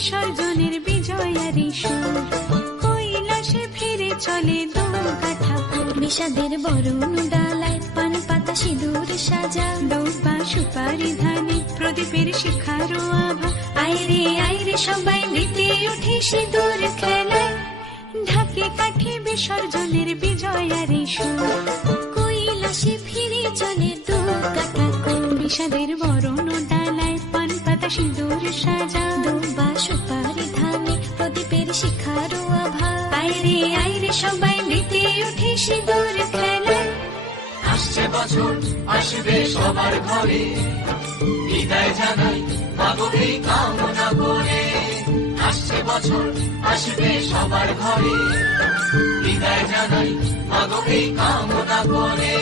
বিসর্জনের বিজয়ারি সুর, কৈলাসে ফিরে চলে দুর্গা ঠাকুর। বিষাদের বরণ ডালায় পান পাতা সিঁদুর সাজা, দৌপা সুপারি ধানে প্রদীপের শিখারো আভা। আইরে সবাই মেতে উঠে সিঁদুর খেলায়, ঢাকে কাঠে বিসর্জনের বিজয়ারি সুর, কৈলাসে ফিরে চলে দুর্গা ঠাকুর। বিষাদের বরণ ডালায় পান পাতা সিঁদুর সাজা, দুর্বা সুপারি ধানে প্রদীপের শিখারো আভা। আইরে সবাই মেতে উঠে সিঁদুর খেলায়। আসছে বছর আসবে সবার ঘরে, বিদায় জানাই মাগো এই কামনা করে। আসছে বছর আসবে সবার ঘরে, বিদায় জানাই মাগো এই কামনা করে।